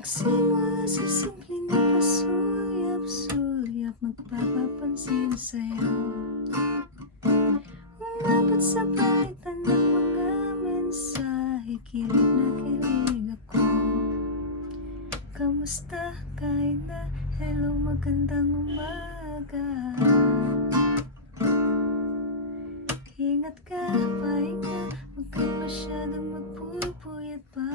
Nagsimula sa simpleng na pasuyap-suyap, magpapapansin sa'yo. Umabot sa palitan ng mga mensahe, kilig na kilig ako. Kamusta? Kain na? Hello, magandang umaga. Ingat ka, pahinga, huwag kang masyadong magpupuyat pa.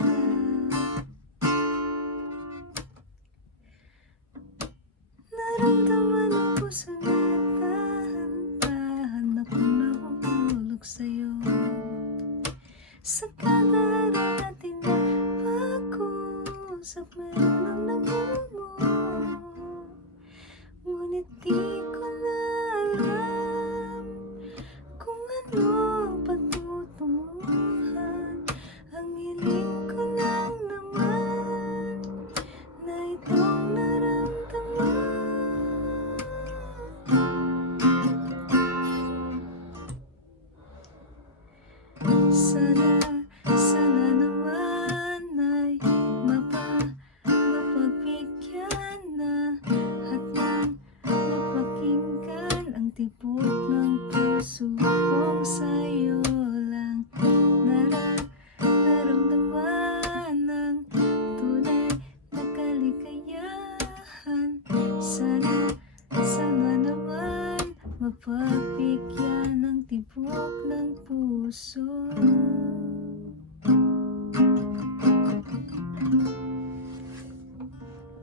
Naramdaman ang puso na dahan-dahan akong nahuhulog sa'yo. Sa kada araw natin na pag-uusap, meron ang namumo. Ngunit di ko na alam kung ano ang patutunguhan. Ang hiling ko lang naman na itong naramdaman. Sana